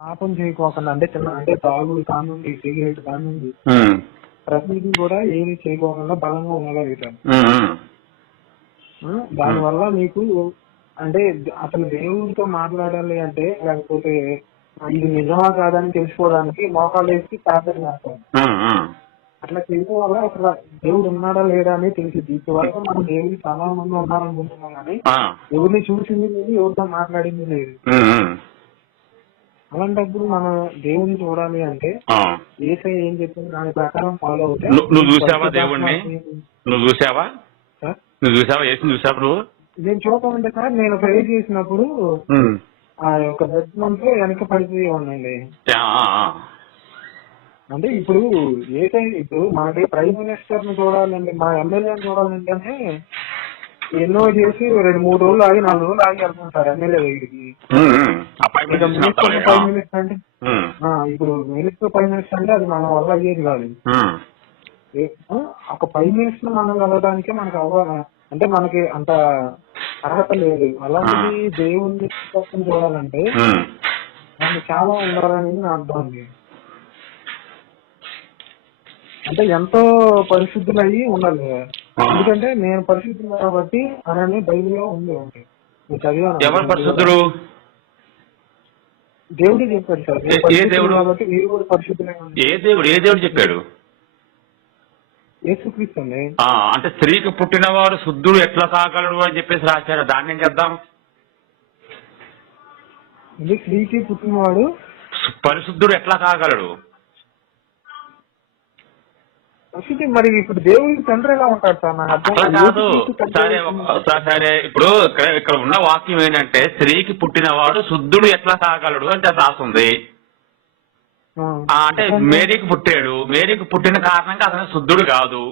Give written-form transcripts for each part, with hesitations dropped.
పాపం చేయకోకుండా అంటే చిన్న అంటే తాగుడు కానుండి సిగరెట్ కానుండి ప్రతిదీ కూడా ఏమి చేయకోకుండా బలంగా ఉండగలుగుతారు. దానివల్ల మీకు అంటే అసలు దేవుడితో మాట్లాడాలి అంటే లేకపోతే ఇది నిజమా కాదని తెలుసుకోవడానికి మోకాలు వేసి ప్రార్థన చేస్తాం. అట్లా చేయడం వల్ల అసలు దేవుడు ఉన్నాడా లేడా అని తెలిసింది. ఇప్పుడు వరకు మనం దేవుడు చాలా మంది ఉన్నారనుకుంటున్నాం కానీ ఎవరిని చూసింది లేదు, ఎవరితో మాట్లాడింది లేదు. అలాంటప్పుడు మనం దేవుడిని చూడాలి అంటే యేసయ్య ఏం చెప్పింది దాని ప్రకారం ఫాలో అవుతే. నువ్వు చూసావా దేవుడిని? నువ్వు చూసావా? నువ్వు చూసావా? యేసుని చూసావు నువ్వు? నేను చూడమంటే సార్ నేను ప్రేర్ చేసినప్పుడు ఆ యొక్క బెడ్ మంత్లో వెనక పడిపోయి ఉండండి. అంటే ఇప్పుడు ఇప్పుడు మనకి ప్రైమ్ మినిస్టర్ ని చూడాలంటే మా ఎమ్మెల్యేని చూడాలంటే ఎన్నో చేసి 2-3 రోజులు ఆగి 4 రోజులు ఆగి వెళ్తుంటారు ఎమ్మెల్యే దగ్గరికి. ప్రైమ్ మినిస్టర్ అంటే ఇప్పుడు మినిస్టర్ ప్రైమ్ మినిస్టర్ అంటే అది మన వల్ల అయ్యేది కాదు. ఒక ప్రైమ్ మినిస్టర్ మనం వెళ్ళడానికే మనకు అవగాహన అంటే మనకి అంత అర్హత లేదు. అలాంటిది దేవుణ్ణి చూడాలంటే దాన్ని చాలా ఉండాలనేది నా అర్థం అండి. అంటే ఎంతో పరిశుద్ధులు అయ్యి ఉండాలి. ఎందుకంటే నేను పరిశుద్ధులు కాబట్టి అని బైబిల్లో ఉంది. పరిశుద్ధుడు దేవుడే చెప్పాడు సార్. ఏ దేవుడు కాబట్టి మీరు కూడా పరిశుద్ధులే. ఏ దేవుడు చెప్పాడు? యేసుక్రీస్తు అండి. అంటే స్త్రీకి పుట్టినవాడు శుద్ధుడు ఎట్లా కాగలడు అని చెప్పేసి రాశాడు. దాన్ని ఏం చేద్దాం? స్త్రీకి పుట్టినవాడు పరిశుద్ధుడు ఎట్లా కాగలడు? మరి ఇప్పుడు దేవుడికి తండ్రి ఎలా ఉంటాడు సార్? నాకు అర్థం కాదు. సరే ఇప్పుడు ఇక్కడ ఉన్న వాక్యం ఏంటంటే స్త్రీకి పుట్టినవాడు శుద్ధుడు ఎట్లా కాగలడు అని రాస్తుంది. అంటే మేరీకి పుట్టాడు. మేరీకి పుట్టిన కారణంగా అతను శుద్ధుడు కాదు.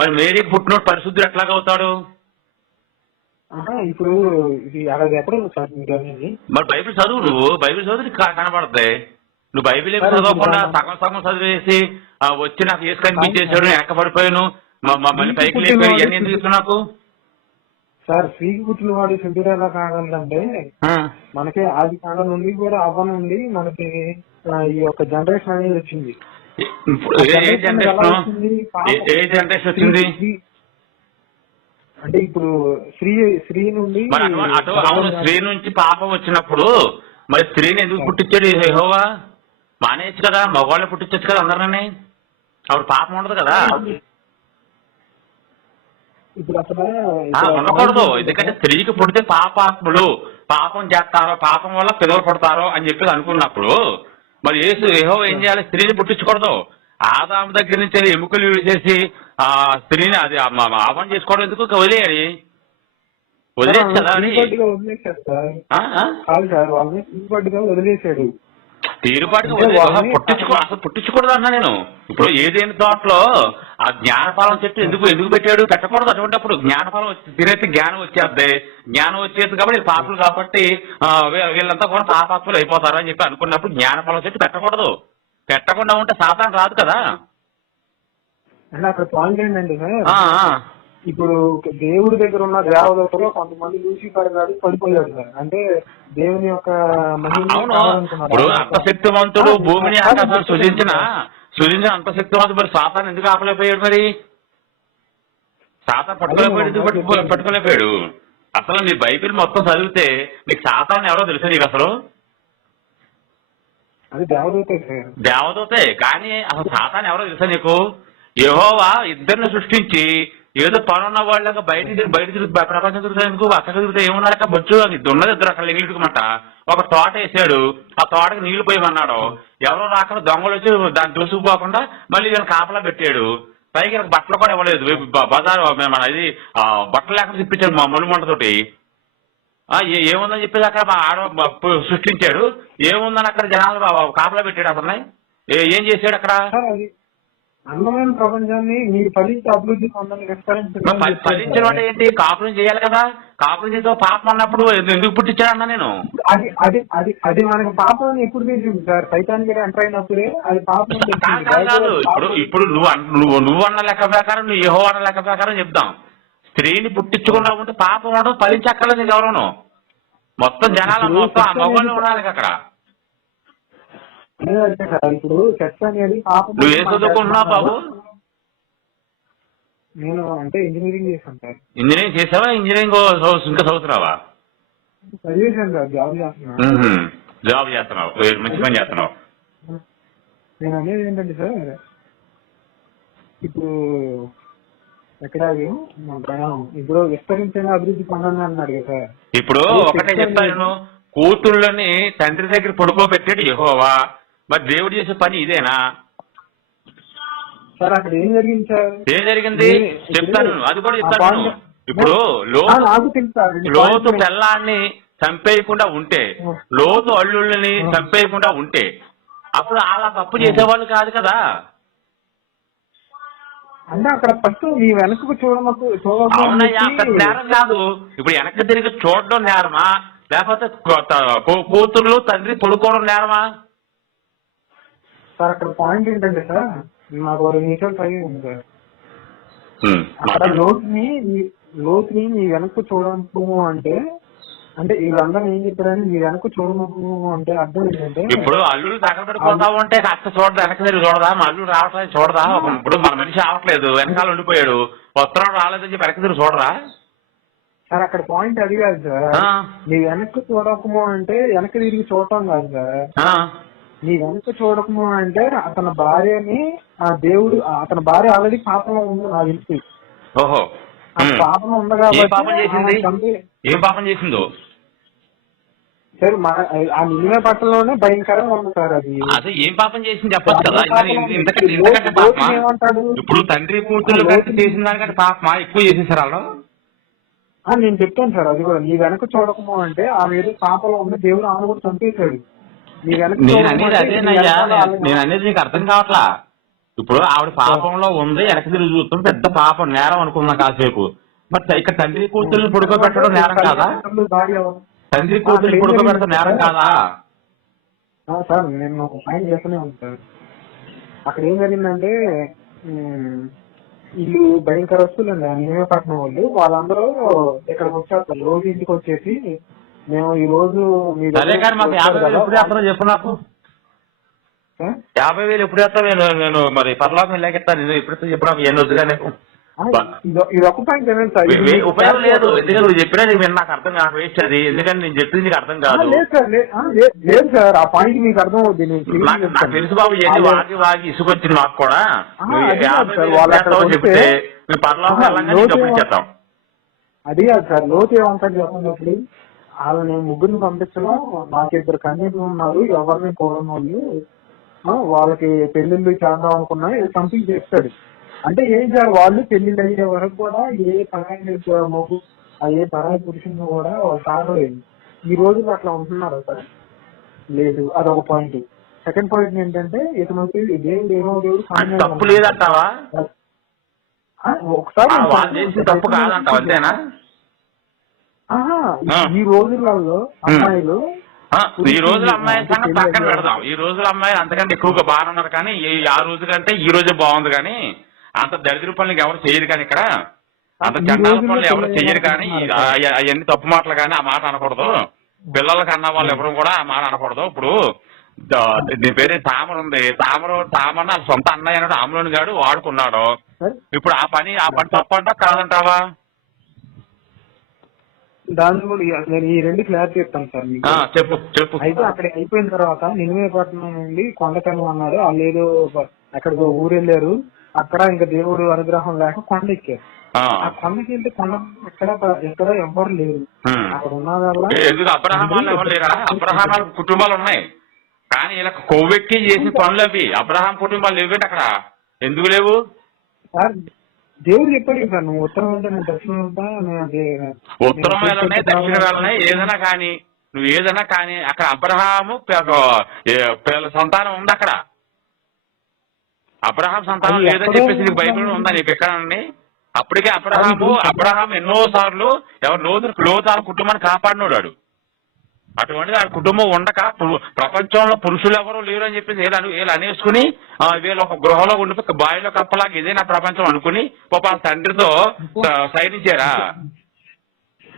మరి మేరీకి పుట్టినోడు పరిశుద్ధుడు ఎట్లాగవుతాడు? ఇప్పుడు మరి బైబిల్ చదువు. నువ్వు బైబిల్ చదువు కనబడతాయి. నువ్వు బైబిల్ ఏమి చదవకుండా సగం చదివేసి వచ్చి నాకు ఏసు కనిపించేసాడు, వెనక పడిపోయాను, మళ్ళీ పైకి లేపాడు, ఇవన్నీ ఎందుకు ఇస్తున్నావు నాకు? సార్ స్త్రీకి పుట్టిన వాడు శుద్ధుడు ఎలా కాగలంటే మనకి ఆది కాలం నుండి కూడా అవ్వ నుండి మనకి ఈ యొక్క జనరేషన్ అనేది వచ్చింది. అంటే ఇప్పుడు స్త్రీ నుండి స్త్రీ నుంచి పాపం వచ్చినప్పుడు మరి స్త్రీని ఎందుకు పుట్టించాడు యెహోవా? మానేయచ్చు కదా, మగవాళ్ళు పుట్టించచ్చు కదా అందరినీ. అప్పుడు పాపం ఉండదు కదా. ఉండకూడదు. ఎందుకంటే స్త్రీకి పుడితే పాపాత్ములు పాపం చేస్తారో, పాపం వల్ల పిల్లలు పడతారో అని చెప్పి అనుకున్నప్పుడు మరి యెహోవా ఏం చేయాలి? స్త్రీని పుట్టించకూడదు. ఆదాము దగ్గర నుంచి ఎముకలు వేసేసి ఆ స్త్రీని అది ఆపం చేసుకోవడం ఎందుకు? వదిలేయాలి. వదిలేచ్చు కదా అని వదిలేసాడు. తీరుబాటుగా అసలు పుట్టించకూడదు అన్నా నేను. ఇప్పుడు ఏదైనా తోటలో ఆ జ్ఞానఫలం చెట్టు ఎందుకు పెట్టాడు? పెట్టకూడదు. అటువంటిప్పుడు జ్ఞానఫలం తినేసి జ్ఞానం వచ్చేద్ది. జ్ఞానం వచ్చేది కాబట్టి పాపలు కాబట్టి వీళ్ళంతా కూడా పాపాత్ములు అయిపోతారు అని చెప్పి అనుకున్నప్పుడు జ్ఞానఫలం చెట్టు పెట్టకూడదు. పెట్టకుండా ఉంటే సాతాను రాదు కదా. అంటే అక్కడ పాయింట్ ఏంటంటే ఇప్పుడు దేవుడి దగ్గర ఉన్న దేవదూతలో కొంతమంది లూసిఫర్ గారు పడిపోయాడు సార్. అంటే దేవుని యొక్క ఇప్పుడు అంతశక్తివంతుడు భూమిని ఆకాశాన్ని సృజించిన అంతశక్తివంతుడు మరి సాతాను ఎందుకు ఆపలేకపోయాడు? మరి సాతాను పట్టుకోలేకపోయాడు. అసలు నీ బైబిల్ మొత్తం చదివితే నీకు సాతాను ఎవరో తెలుసా నీకు? అసలు అది దేవదూతే. కానీ అసలు సాతాను ఎవరో తెలుసా నీకు? యెహోవా ఇద్దరిని సృష్టించి ఏదో పనున్న వాళ్ళగా బయట తిరుగుతుంది, ప్రపంచం తిరుగుతా ఎందుకు? అక్కడ తిరుగుతా ఏమున్నారు? అక్కడ బొచ్చు ఉన్నది ఇద్దరు అక్కడ ఎగిలిటుకమాట. ఒక తోట వేసాడు, ఆ తోటకి నీళ్లు పోయమన్నాడు. ఎవరో రాకుండా దొంగలు వచ్చి దాన్ని దూసుకుపోకుండా మళ్ళీ వీళ్ళని కాపలా పెట్టాడు. పైకి వీళ్ళకి బట్టలు కూడా ఇవ్వలేదు. బజారు మన ఇది బట్టలు లేకుండా తిప్పించాడు మా ముళ్ళమంటతోటి. ఏముందని చెప్పేసి అక్కడ ఆడ సృష్టించాడు. ఏముందని అక్కడ జనాలు కాపలా పెట్టాడు. అతన్ని ఏం చేశాడు అక్కడ? అందమైన ప్రపంచాన్ని మీరు ఫలించి అభివృద్ధి ఫలించడం అంటే ఏంటి? కాపురం చేయాలి కదా. కాపురం చేసే పాపం అన్నప్పుడు ఎందుకు పుట్టించాడన్నా నేను? అది మనకి పాపం ఎప్పుడు తెలిసింది సార్? సైతానికి ఎంటర్ అయినప్పుడే అది పాపం కాదు. ఇప్పుడు నువ్వు అన్న లెక్క ప్రకారం, నువ్వు యెహోవా అన్న లెక్క ప్రకారం చెప్దాం. స్త్రీని పుట్టించుకున్నా ఉంటే పాపం ఉండదు, ఫలించక్కర్లేదు నీకు ఎవరును. మొత్తం జనాలు మొత్తం ఆ మగవాళ్ళు ఉండాలి అక్కడ. ఏంటంటే సార్ ఇప్పుడు చర్చ అనేది పాపం నువ్వు ఏ చదువుకుంటున్నావు బాబు? నేను అంటే ఇంజనీరింగ్ చేశాను సార్. ఇంజనీరింగ్ చేసావా? ఇంజనీరింగ్ ఇంకా చదువుతున్నావా? చదివేశాను సార్, జాబ్ చేస్తున్నాను. జాబ్ చేస్తున్నావు, మంచి పని చేస్తున్నావు. నేను అనేది ఏంటంటే సార్, ఇప్పుడు ఎక్కడ ఇప్పుడు విస్తరించండి అభివృద్ధి పొందండి అన్నాడు కదా సార్. ఇప్పుడు ఒకటే చెప్తాను, కూతుళ్ళని తండ్రి దగ్గర పడుకోబెట్టాడు యెహోవా. మరి దేవుడు చేసే పని ఇదేనా సార్? అక్కడ ఏం జరిగింది సార్? ఏం జరిగింది చెప్తాను, అది కూడా చెప్తాను. ఇప్పుడు లోతు పెళ్ళాన్ని చంపేయకుండా ఉంటే, లోతు అల్లుళ్ళని చంపేయకుండా ఉంటే అప్పుడు అలా తప్పు చేసేవాళ్ళు కాదు కదా. అంటే అక్కడ ఫస్ట్ నీ వెనకకు అవునయ్యా, నేరం కాదు. ఇప్పుడు వెనక్కి తిరిగి చూడడం నేరమా, లేకపోతే కూతుర్లు తండ్రి పడుకోవడం నేరమా? సార్ అక్కడ పాయింట్ ఏంటంటే సార్, నాకు 2 నిమిషాలు టైం ఉంది సార్. అక్కడ లోతుని నీ వెనక్కు చూడము అంటే, అంటే వీళ్ళందరూ ఏం చెప్పారని నీ వెనక్కు చూడము అంటే అర్థం ఏంటంటే, ఇప్పుడు అల్లుడు దగ్గర పడిపోతా ఉంటే అక్క చూడదా, వెనక తిరిగి చూడదా? మా అల్లుడు రావట్లేదు చూడదా? ఇప్పుడు మన మనిషి రావట్లేదు, వెనకాల ఉండిపోయాడు, వస్త్రం రాలేదని చెప్పి వెనక తిరిగి చూడరా? సార్ అక్కడ పాయింట్ అది కాదు సార్. నీ వెనక్కు చూడకము అంటే వెనక్కి తిరిగి చూడటం కాదు సార్. నీ వెనక చూడకము అంటే అతని భార్యని దేవుడు, అతని భార్య ఆల్రెడీ పాపంలో ఉంది నా తెలిసి. ఓహో, పాపం ఉంది కాబట్టి ఏం పాపం చేసిందో సార్, ఆ నిన్న పట్టణంలోనే భయంకరంగా ఉంది సార్. అది అసలు ఏం పాపం చేసింది చెప్పచ్చు కదా. ఏమంటాడు ఇప్పుడు తండ్రి కూతురు చేసిన దానికంటే పాపమా ఎక్కువ చేసేసారు వాళ్ళు. నేను చెప్తాను సార్, అది కూడా నీ వెనక చూడకము అంటే ఆమె ఏదో పాపంలో ఉంది, దేవుడు ఆమె కూడా చంపేశాడు. నేను అనేది అదేనయ్యా, నేను అనేది నీకు అర్థం కావట్లా. ఇప్పుడు ఆవిడ పాపంలో ఉంది, వెనక తిరిగి చూస్తాం, పెద్ద పాపం నేరం అనుకుందాం కాసేపు. మరి ఇక్కడ తండ్రి కూతుర్ని పడుకోబెట్టడం నేరం కాదా? తండ్రి కూతుర్ని పడుకోబెట్టడం నేరం కాదా? సార్ నేను ఫైన్ చేస్తూనే ఉంది సార్. అక్కడ ఏం జరిగిందంటే, వీళ్ళు భయంకరస్తులండి నియమపట్నం వాళ్ళు, వాళ్ళందరూ ఇక్కడికి వచ్చేస్తారు. రోజు ఇంటికి వచ్చేసి మేము ఈ రోజు మాకు 50,000 ఎప్పుడు వేస్తారో చెప్పు నాకు. 50,000 ఎప్పుడు వేస్తావు? నేను మరి పర్లోకం వెళ్ళాకెత్తాను, ఎప్పుడు చెప్పు నాకు. ఎన్ని వద్దుగా నీకు ఇది ఒక పాయింట్ ఉపయోగం లేదు. ఎందుకంటే నువ్వు చెప్పినా నాకు అర్థం కాదు, వేస్ట్ అది. ఎందుకంటే నేను చెప్పింది నీకు అర్థం కాదు. లేదు సార్, ఆ పాయింట్ మీకు అర్థం అవుతుంది. నాకు తెలుసు బాబు, ఎన్ని వాగి ఇసుకొచ్చింది నాకు కూడా. చెప్తే మేము పర్లోకం వెళ్ళంగా డబ్బులు ఇచ్చేస్తాం. అది కాదు సార్, లోతు ఏమంటారు చెప్పండి. వాళ్ళని ముగ్గురిని పంపించడం, నాకు 2 కన్యలు ఉన్నారు, ఎవరిని కోరని వాళ్ళు, వాళ్ళకి పెళ్లిళ్ళు చేద్దాం అనుకున్నా సంథింగ్ చేస్తాడు. అంటే ఏం సార్, వాళ్ళు పెళ్లిళ్ళు అయ్యే వరకు కూడా ఏ పరాయి మొగ్గు, ఏ పరాయి పురుషుని కూడా వాళ్ళు తాగలేదు. ఈ రోజులు అట్లా ఉంటున్నారు సార్? లేదు, అదొక పాయింట్. సెకండ్ పాయింట్ ఏంటంటే, ఇతను దేవుడు ఏమో దేవుడు తప్పు లేదంటావా? ఒకసారి తప్పు కాదంటావా? అంతేనా? ఈ రోజులలో అమ్మాయిలు, ఈ రోజుల అమ్మాయిల సంగతి పక్కన పెడదాం. ఈ రోజుల అమ్మాయిలు అంతకంటే ఎక్కువగా బాగున్నారు, కానీ ఆ రోజు కంటే ఈ రోజే బాగుంది. కానీ అంత దరిద్ర పనులు ఎవరు చేయరు, కానీ ఇక్కడ అంత చండాల పనులు ఎవరు చెయ్యరు. కానీ అవన్నీ తప్పు మాటలు, కానీ ఆ మాట అనకూడదు. పిల్లలకి అన్న వాళ్ళు ఎవరు కూడా ఆ మాట అనకూడదు. ఇప్పుడు నీ పేరు తామర ఉంది, తామర సొంత అన్నయ్య అన్నాడు, ఆమ్లోని గాడు వాడుకున్నాడు. ఇప్పుడు ఆ పని తప్పు అంటా కాదంటావా? దాని కూడా నేను ఈ 2 క్లారిటీ చెప్తాను సార్ మీకు. చెప్పు. అయితే అక్కడ అయిపోయిన తర్వాత నినివే పట్టణం నుండి కొండకెళ్ళం అన్నాడు. వాళ్ళు ఏదో ఎక్కడికో ఊరు వెళ్ళారు. అక్కడ ఇంకా దేవుడు అనుగ్రహం లేక కొండ ఎక్కారు. ఆ కొండకి వెళ్తే కొండ ఎక్కడ ఎవ్వరు లేరు. అక్కడ ఉన్న అబ్రహాం కుటుంబాలు ఉన్నాయి, కానీ ఇలా కొవ్వెక్కి చేసిన పనులు అవి. అబ్రహాం కుటుంబాలు లేవేంటి అక్కడ? ఎందుకు లేవు సార్? దేవుడు చెప్పాడు సార్, నువ్వు ఉత్తరం వెళ్తే నేను దక్షిణం వెళ్తా. ఉత్తరం వెళ్ళనే దక్షిణ వెళ్ళనే ఏదైనా కానీ, నువ్వు ఏదైనా కానీ అక్కడ అబ్రహాము సంతానం ఉంది. అక్కడ అబ్రహాం సంతానం లేదని చెప్పేసి నీకు బైబిల్ ఉందా నీకు ఎక్కడండి? అప్పటికే అబ్రహాం ఎన్నో సార్లు లోతు కుటుంబాన్ని కాపాడినోడాడు. అటువంటిది ఆ కుటుంబం ఉండక ప్రపంచంలో పురుషులు ఎవరు లేరు అని చెప్పేసి వీళ్ళు అనేసుకుని వీళ్ళు ఒక గృహంలో ఉండి బావిలో కప్పలాగా ఇదే నా ప్రపంచం అనుకుని పాప తండ్రితో సైనించారా?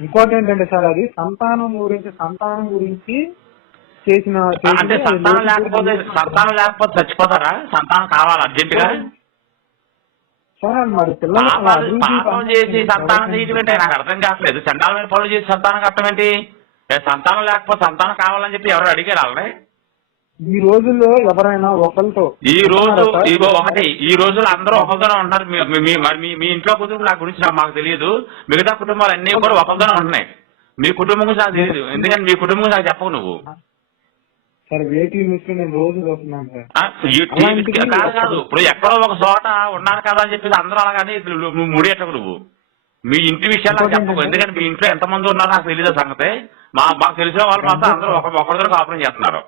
ఇంకోటి ఏంటంటే సార్, అది సంతానం గురించి చేసిన అంటే సంతానం లేకపోతే చచ్చిపోతారా? సంతానం కావాలి అర్జెంటుగా? సార్ మరి పిల్లలు పాపం చేసి సంతానం చేయడం ఏంటి? నాకు అర్థం కావట్లేదు. చండాలమైన పనులు చేసి సంతానం కట్టడం ఏంటి? సంతానం లేకపోతే సంతానం కావాలని చెప్పి ఎవరు అడిగారు వాళ్ళని? ఈ రోజుల్లో ఎవరైనా ఒకరితో ఈ రోజుల్లో అందరూ ఒకరితోనే ఉంటున్నారు. మీ ఇంట్లో కుటుంబం నా గురించి మాకు తెలియదు. మిగతా కుటుంబాలు అన్ని కూడా ఒకరితోనే ఉంటున్నాయి. మీ కుటుంబం గురించి నాకు తెలియదు. ఎందుకంటే మీ కుటుంబం గురించి నాకు చెప్పవు నువ్వు. సార్ వేటి నేను రోజు చూస్తున్నాను సార్. కాదు ఇప్పుడు ఎక్కడో ఒక చోట ఉన్నారు కదా అని చెప్పేసి అందరూ అలాగని నువ్వు ముడియటకు నువ్వు మీ ఇంటి విషయాలు నాకు చెప్పకు. ఎందుకంటే మీ ఇంట్లో ఎంతమంది ఉన్నారో నాకు తెలియదు సంగతి. మాకు తెలిసిన వాళ్ళు మాత్రం అందరూ ఒకరితో కాపురం చేస్తున్నారు.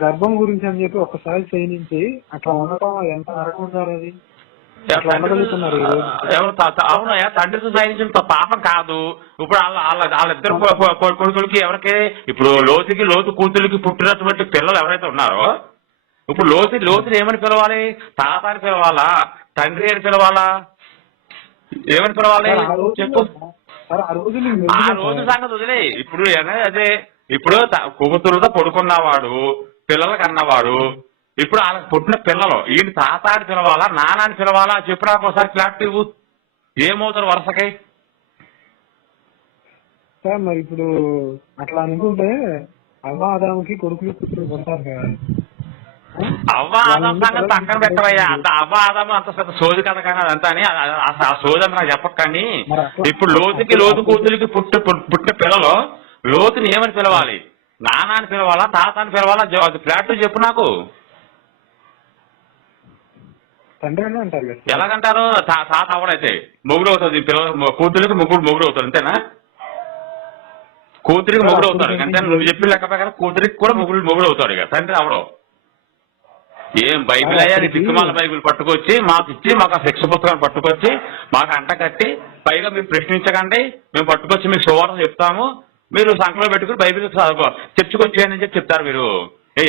గర్భం గురించి అని చెప్పి ఒకసారి క్షయించి అట్లా ఉండటం ఎంత నరకం సార్ అది. అవునయ్యా, తండ్రికి సైనించిన పాపం కాదు. ఇప్పుడు వాళ్ళిద్దరు కొడుకులకి ఎవరికి ఇప్పుడు లోతు కూతురికి పుట్టినటువంటి పిల్లలు ఎవరైతే ఉన్నారో ఇప్పుడు లోతుని ఏమని పిలవాలి? తాత అని పిలవాలా? తండ్రి అని పిలవాలా? ఏమని పిలవాలి చెప్పు. ఆ రోజు సంగతి వదిలే. ఇప్పుడు అదే ఇప్పుడు కూతురుతో పడుకున్నవాడు పిల్లలకి అన్నవాడు ఇప్పుడు వాళ్ళకి పుట్టిన పిల్లలు ఈయన తాత అని పిలవాలా నాన్న అని పిలవాలా? చెప్పు నాకు ఒకసారి క్లారిటీ. ఏమవుతారు వరుసకి? సార్ మరి ఇప్పుడు అట్లా అనుకుంటే అవ్వ ఆదాముకి కొడుకులు కూతురు ఉంటారు కదా. అవ్వ ఆదాం సంగతి పక్కన పెట్టవయ్యా. అంత అవ్వ ఆదాము అంత సోది కథ కానీ అదంతా అని ఆ సోది అని నాకు చెప్పక. కానీ ఇప్పుడు లోతు కూతురికి పుట్టిన పిల్లలు లోతుని ఏమని పిలవాలి? నాన్న అని పిలవాలా? తాత అని పిలవాలా? అది ఫ్లాట్ చెప్పు నాకు. ఎలాగంటారు? తాత అవడైతే మొగుడు అవుతుంది, కూతురికి మొగుడు అవుతాడు అంతేనా? కూతురికి మొగుడు అవుతాడు అంటే నువ్వు చెప్పిన లెక్క ప్రకారం కూతురికి కూడా మొగుడు అవుతాడు ఇక తండ్రి అవడం. ఏం బైబిల్ అయ్యా? దిక్కుమాల బైబిల్ పట్టుకొచ్చి మాకు ఇచ్చి మాకు ఆ శిక్ష పుస్తకాన్ని పట్టుకొచ్చి మాకు అంట కట్టి పైగా మీరు ప్రశ్నించకండి, మేము పట్టుకొచ్చి మీకు సువార్త చెప్తాము, మీరు సంఖ్యలో పెట్టుకుని బైబిల్ చర్చకొచ్చేయని చెప్పి చెప్తారు. మీరు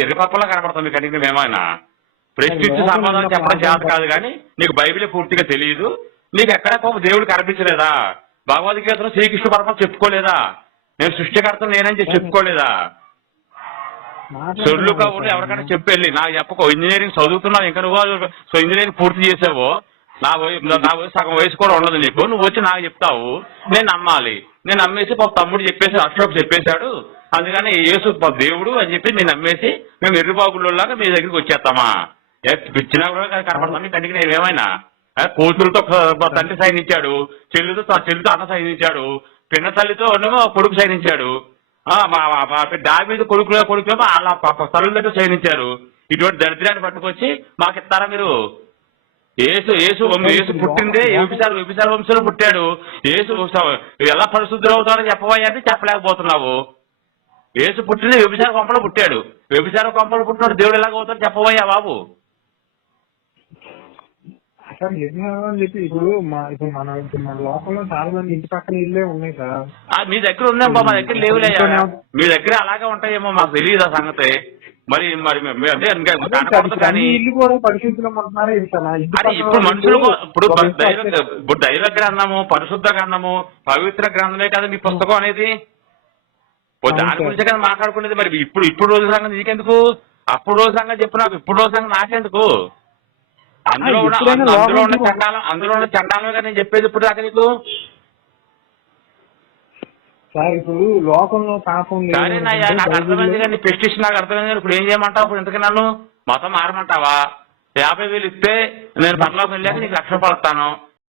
ఎర్రి పప్పలా కనపడతాం మీకు అడిగిన మేమైనా. ప్రశ్నించి సమాధానం చెప్పడం చేత కాదు కానీ నీకు బైబిల్ పూర్తిగా తెలియదు. నీకు ఎక్కడ దేవుడికి కనిపించలేదా? భగవద్గీతలో శ్రీకృష్ణ పరమాత్మ చెప్పుకోలేదా? నేను సృష్టికర్తను నేనని చెప్పి చెప్పుకోలేదా? సొల్లు కబుర్లు ఎవరికైనా చెప్పెళ్ళి నాకు చెప్పకో. ఇంజనీరింగ్ చదువుతున్నావు ఇంకా నువ్వు ఇంజనీరింగ్ పూర్తి చేసావో నా వయసు సగం వయసు కూడా ఉండదు నీకు. నువ్వు వచ్చి నాకు చెప్తావు, నేను నమ్మాలి. నేను నమ్మేసి తమ్ముడు చెప్పేసి అశోక్ చెప్పేశాడు అందుకని యేసు దేవుడు అని చెప్పి నేను నమ్మేసి మేము ఎర్రిబాగుల్లాగా మీ దగ్గరికి వచ్చేస్తామా? పిచ్చినా కూడా కనపడతాం మీ కంటికి. నేనేమైనా కూతురుతో తండ్రి సైనించాడు, చెల్లితో అన్న సైనించాడు, పిన్న తల్లితో కొడుకు సైనించాడు, దావీదు కొడుకులో వాళ్ళ తల్లులతో సైనించారు. ఇటువంటి దరిద్రాన్ని పట్టుకొచ్చి మాకు ఇస్తారా మీరు? యేసు పుట్టిందే వ్యభిచార వంశంలో పుట్టాడు. యేసు ఎలా పరిశుద్ధులు అవుతారని చెప్పబోయా అంటే చెప్పలేకపోతున్నావు. యేసు పుట్టింది వ్యభిచార కొంపలో పుట్టాడు. వ్యభిచార కొంపలో పుట్టినాడు దేవుడు ఎలాగ అవుతాడు చెప్పబోయా బాబు? సార్ అని చెప్పి ఇప్పుడు మన లోకంలో చాలా మంది ఇంటి పక్కన ఇల్లే ఉన్నాయి సార్. మీ దగ్గర ఉన్నాయమ్మా, మా దగ్గర లేవులే. మీ దగ్గర అలాగే ఉంటాయేమో మాకు తెలియదు ఆ సంగతి. మరి కానీ ఇప్పుడు మనుషులు ఇప్పుడు దైవ గ్రంథము, పరిశుద్ధ గ్రంథము, పవిత్ర గ్రంథమే కదా మీ పుస్తకం అనేది. దాని గురించి కదా మాట్లాడుకునేది. మరి ఇప్పుడు రోజు సంగతి నీకెందుకు? అప్పుడు రోజు సంగతి చెప్పు నాకు. ఇప్పుడు రోజు సంగతి నాకెందుకు? అందులో ఉన్న చండాలమే కదా నేను చెప్పేది ఇప్పుడు దాకా నీకు. ఇప్పుడు లోకంలో పాపం సరేనయ్యా, నాకు అర్థమైంది కానీ ప్రెస్టిజ్ నాకు అర్థమైంది. ఇప్పుడు ఏం చేయమంటావు? ఇప్పుడు ఎందుకు నన్ను మొత్తం మారమంటావా? 50,000 ఇస్తే నేను పరలోకి వెళ్ళాక నీకు 1,00,000 రూపాయలు ఇస్తాను.